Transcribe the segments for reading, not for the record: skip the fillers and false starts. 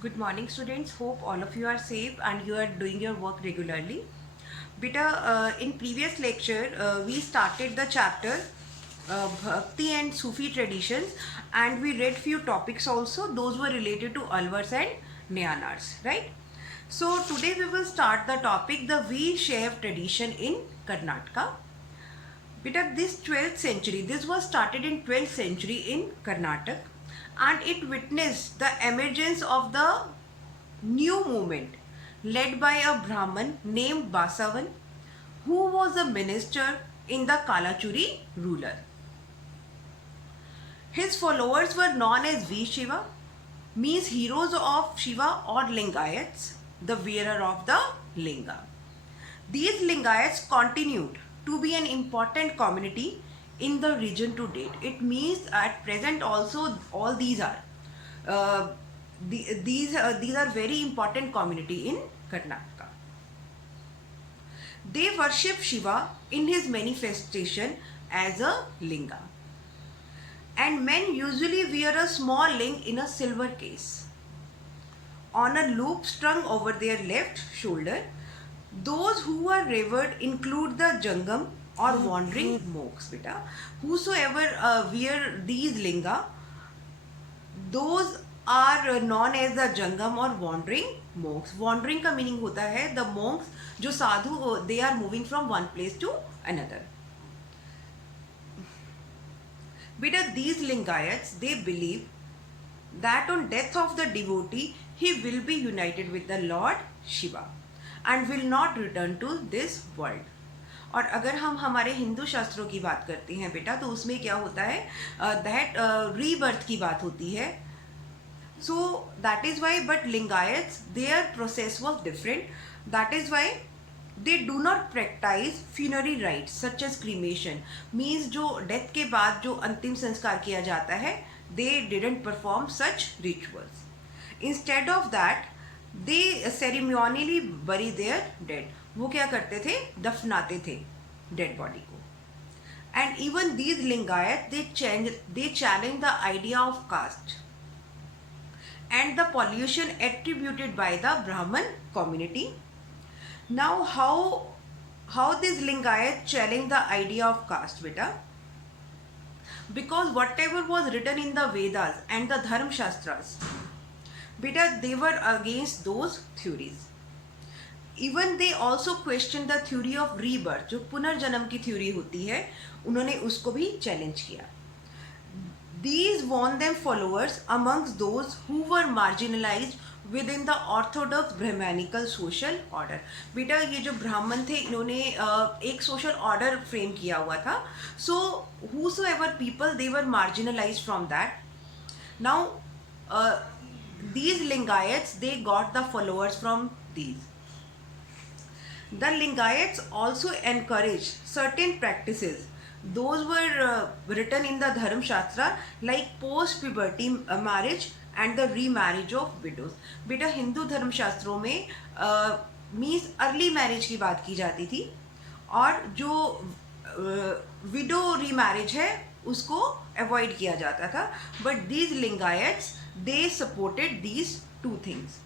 Good morning, students. Hope all of you are safe and you are doing your work regularly. Beta, in previous lecture, we started the chapter Bhakti and Sufi traditions, and we read few topics also. Those were related to Alvars and Nayanars, right? So today we will start the topic the Veer Shaiv tradition in Karnataka. Beta, this 12th century, this was started in 12th century in Karnataka, and it witnessed the emergence of the new movement led by a Brahmin named Basavan, who was a minister in the Kalachuri ruler. His followers were known as V Shiva, means heroes of Shiva or Lingayats, the wearer of the Linga. These Lingayats continued to be an important community in the region to date. It means at present also all these are. Uh, these are very important community in Karnataka. They worship Shiva in his manifestation as a linga. And men usually wear a small ling in a silver case on a loop strung over their left shoulder. Those who are revered include the Jangam or wandering monks. Beta, whosoever wear these linga, those are known as the Jangam or wandering monks. Wandering का meaning होता है the monks जो साधु they are moving from one place to another. Beta, these Lingayats they believe that on death of the devotee he will be united with the Lord Shiva and will not return to this world. और अगर हम हमारे हिंदू शास्त्रों की बात करते हैं बेटा तो उसमें क्या होता है दैट रीबर्थ की बात होती है. So that is why, but Lingayats, their process was different. That is why they do not practice funerary rites such as cremation. Means जो death के बाद जो अंतिम संस्कार किया जाता है, they didn't perform such rituals. Instead of that, they ceremonially bury their dead. वो क्या करते थे? दफनाते थे dead body को. And even these Lingayats, they challenge the idea of caste and the pollution attributed by the Brahman community. Now, how this Lingayat challenge the idea of caste, beta? Because whatever was written in the Vedas and the Dharma Shastras, beta, they were against those theories. Even they also questioned the theory of rebirth, जो पुनर्जन्म की theory होती है, उन्होंने उसको भी challenge किया. These won them followers amongst those who were marginalized within the orthodox brahmanical social order. बेटा ये जो ब्राह्मण थे इन्होंने एक social order frame किया हुआ था. So whosoever people they were marginalized from that. Now these Lingayats they got the followers from these. The Lingayats also encouraged certain practices. Those were written in the Dharma Shastra like post-puberty marriage and the remarriage of widows. बेटा हिंदू धर्म शास्त्रों में means early marriage की बात की जाती थी और जो विडो रीमैरिज है उसको अवॉइड किया जाता था. But these Lingayats they supported these two things.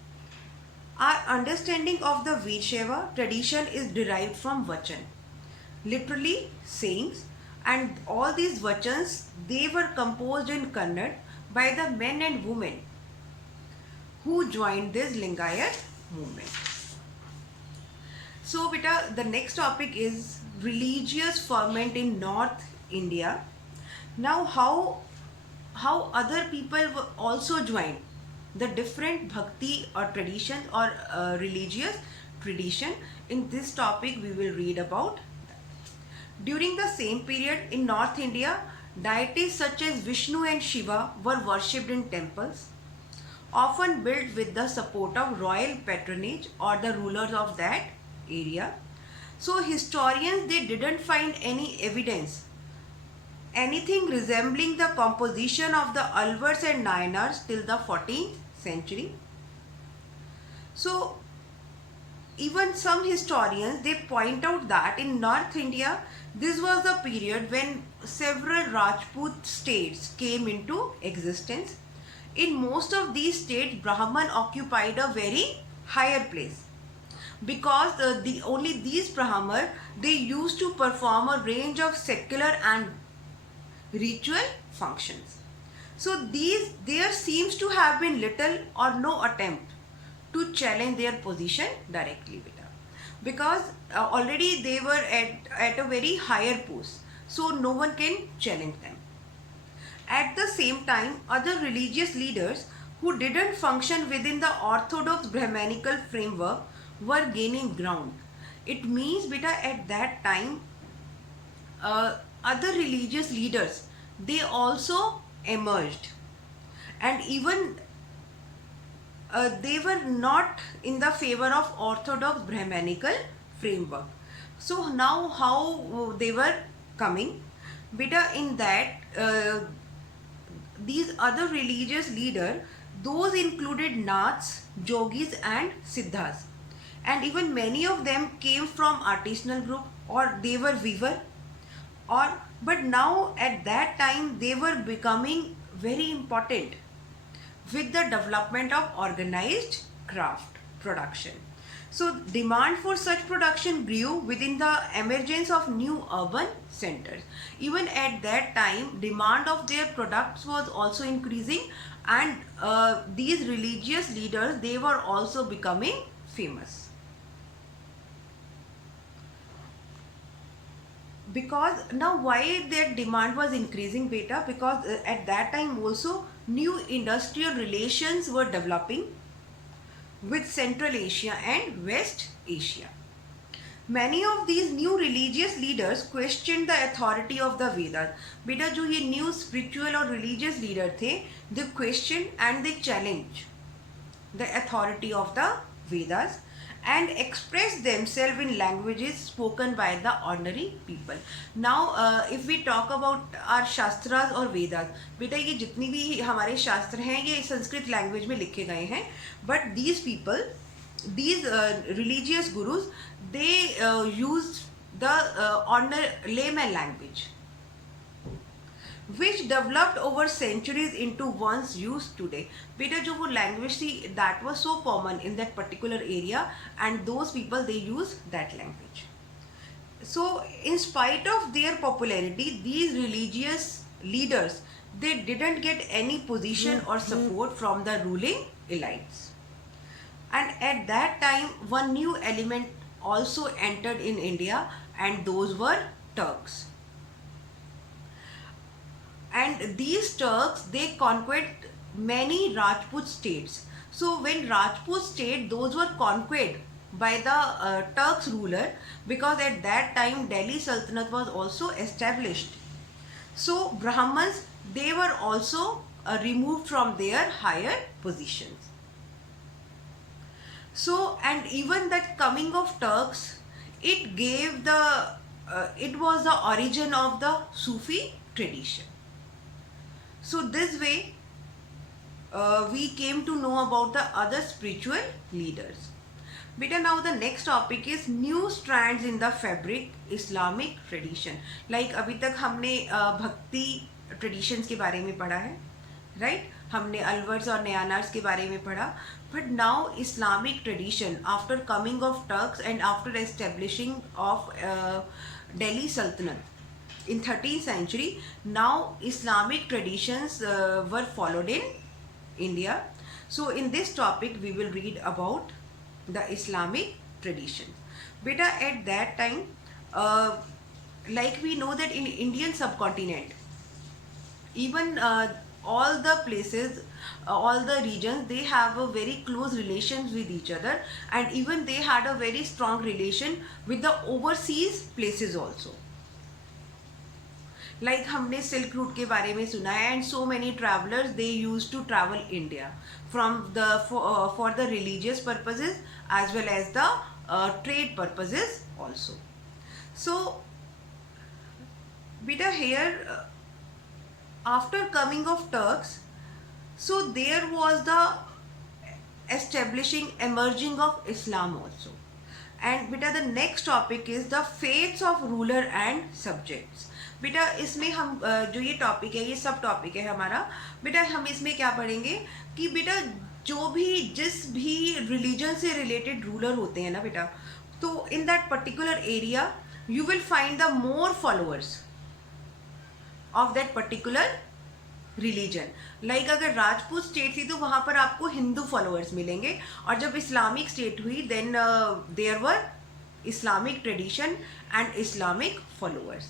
Our understanding of the Veershaiva tradition is derived from Vachan, literally sayings, and all these Vachans they were composed in Kannada by the men and women who joined this Lingayat movement. So, beta, the next topic is religious ferment in North India. Now, how other people also joined the different bhakti or tradition or religious tradition. In this topic we will read about that. During the same period in North India, deities such as Vishnu and Shiva were worshipped in temples, often built with the support of royal patronage or the rulers of that area. So historians they didn't find any evidence anything resembling the composition of the Alvars and Nayanars till the 14th century. So even some historians they point out that in North India this was the period when several Rajput states came into existence In most of these states, Brahman occupied a very higher place, because the only these Brahman, they used to perform a range of secular and ritual functions. So these there seems to have been little or no attempt to challenge their position directly, beta, because already they were at a very higher post, so no one can challenge them. At the same time, other religious leaders who didn't function within the orthodox Brahmanical framework were gaining ground. It means, beta, at that time, other religious leaders, they also emerged, and even they were not in the favor of orthodox Brahmanical framework. So now how they were coming, beta, in that these other religious leaders, those included Naths, Yogis and Siddhas, and even many of them came from artisanal group, or they were weaver, or but now at that time they were becoming very important with the development of organized craft production. So demand for such production grew within the emergence of new urban centers. Even at that time, demand of their products was also increasing, and these religious leaders, they were also becoming famous. Because now why their demand was increasing, beta, because at that time also new industrial relations were developing with Central Asia and West Asia. Many of these new religious leaders questioned the authority of the Vedas. बेटा जो ये new spiritual और religious leader थे, they questioned and they challenged the authority of the Vedas and express themselves in languages spoken by the ordinary people. Now, if we talk about our Shastras और Vedas, बेटा ये जितनी भी हमारे शास्त्र हैं ये संस्कृत लैंग्वेज में लिखे गए हैं, but these people, these religious gurus, they used the ordinary layman language, which developed over centuries into one's used today. बेटा जो वो language थी, that was so common in that particular area, and those people, they use that language. So in spite of their popularity, these religious leaders, they didn't get any position or support from the ruling elites. And at that time, one new element also entered in India, and those were Turks. And these Turks, they conquered many Rajput states. So when Rajput state, those were conquered by the Turks ruler, because at that time Delhi Sultanate was also established. So Brahmins, they were also removed from their higher positions. So, and even that coming of Turks, it gave the, it was the origin of the Sufi tradition. So this way, we came to know about the other spiritual leaders. Beta, now the next topic is new strands in the fabric, Islamic tradition. Like अभी तक हमने भक्ति traditions के बारे में पढ़ा है, right? हमने अलवर्स और नयानार्स के बारे में पढ़ा. But now Islamic tradition, after coming of Turks and after establishing of Delhi Sultanate in 13th century, now Islamic traditions were followed in India. So in this topic we will read about the Islamic traditions. Beta, at that time, like we know that in Indian subcontinent, even all the places, all the regions, they have a very close relations with each other, and even they had a very strong relation with the overseas places also. Like हमने silk route के बारे में सुना है, and so many travelers, they used to travel India from the for the religious purposes as well as the trade purposes also. So beta, here after coming of Turks, so there was the establishing, emerging of Islam also. And beta, the next topic is the fates of ruler and subjects. बेटा इसमें हम जो ये topic है, ये सब topic है हमारा, बेटा हम इसमें क्या पढ़ेंगे कि बेटा जो भी जिस भी रिलीजन से रिलेटेड रूलर होते हैं ना बेटा, तो in that particular area you will find the more followers of that particular religion. Like अगर राजपूत स्टेट थी तो वहां पर आपको हिंदू फॉलोअर्स मिलेंगे, और जब इस्लामिक स्टेट हुई then there were Islamic tradition and Islamic followers.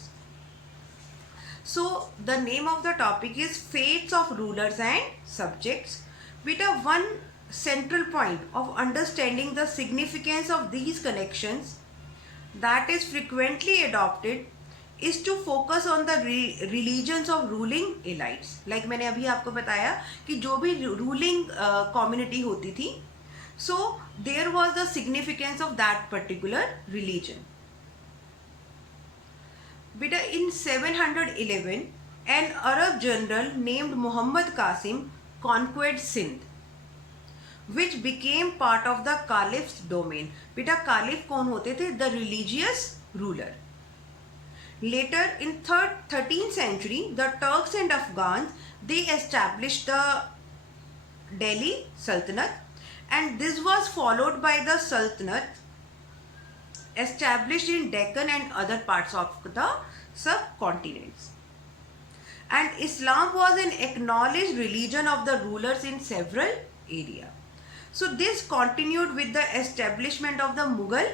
So the name of the topic is fates of rulers and subjects. बेटा one central point of understanding the significance of these connections that is frequently adopted is to focus on the religions of ruling elites. Like मैंने अभी आपको बताया कि जो भी ruling community होती थी, so there was the significance of that particular religion. बेटा in 711 an Arab general named Muhammad Qasim conquered Sindh, which became part of the caliph's domain. बेटा caliph कौन होते थे? The religious ruler. Later in 13th century, the Turks and Afghans, they established the Delhi Sultanate, and this was followed by the Sultanate established in Deccan and other parts of the subcontinents. And Islam was an acknowledged religion of the rulers in several areas. So this continued with the establishment of the Mughal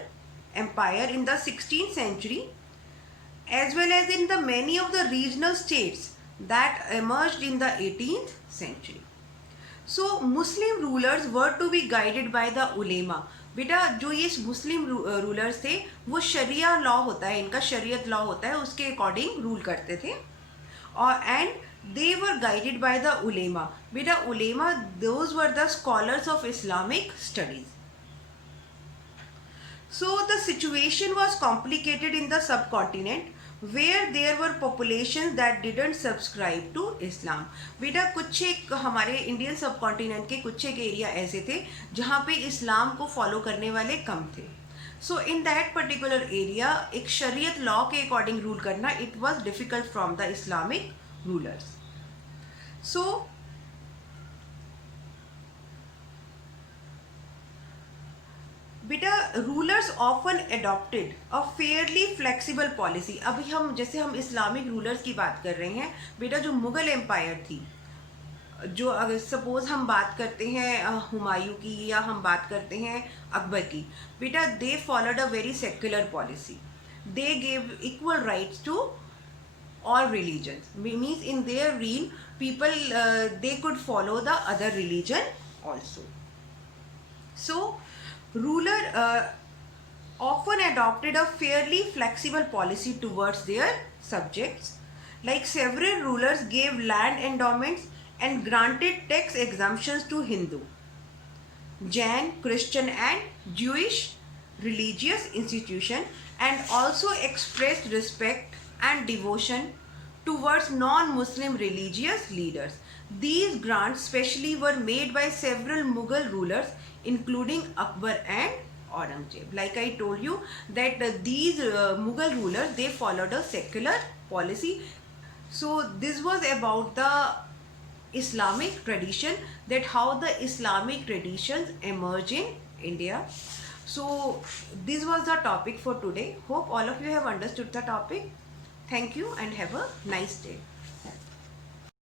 Empire in the 16th century, as well as in the many of the regional states that emerged in the 18th century. So Muslim rulers were to be guided by the ulema. बेटा जो ये मुस्लिम rulers थे वो शरिया law होता है, इनका शरीयत law होता है, उसके अकॉर्डिंग रूल करते थे. और and they were guided by the ulema. Beta ulema, those were the scholars of Islamic studies. So the situation was complicated in the subcontinent where there were populations that didn't subscribe to Islam. बेटा कुछ एक हमारे Indian subcontinent के कुछ एक area ऐसे थे जहाँ पे इस्लाम को फॉलो करने वाले कम थे. So in that particular area एक शरीयत लॉ के अकॉर्डिंग रूल करना it was difficult from the Islamic rulers. So बेटा rulers often adopted a fairly flexible policy. अभी हम जैसे हम इस्लामिक रूलर्स की बात कर रहे हैं बेटा, जो मुगल एम्पायर थी, जो अगर सपोज हम बात करते हैं हुमायूं की या हम बात करते हैं अकबर की, बेटा they followed a very secular policy. They gave equal rights to all religions. Means in their reign people they could follow the other religion also. So ruler often adopted a fairly flexible policy towards their subjects. Like several rulers gave land endowments and granted tax exemptions to Hindu, Jain, Christian and Jewish religious institutions, and also expressed respect and devotion towards non-Muslim religious leaders. These grants specially were made by several Mughal rulers including Akbar and Aurangzeb. Like I told you that these Mughal rulers, they followed a secular policy. So this was about the Islamic tradition, that how the Islamic traditions emerge in India. So this was the topic for today. Hope all of you have understood the topic. Thank you and have a nice day.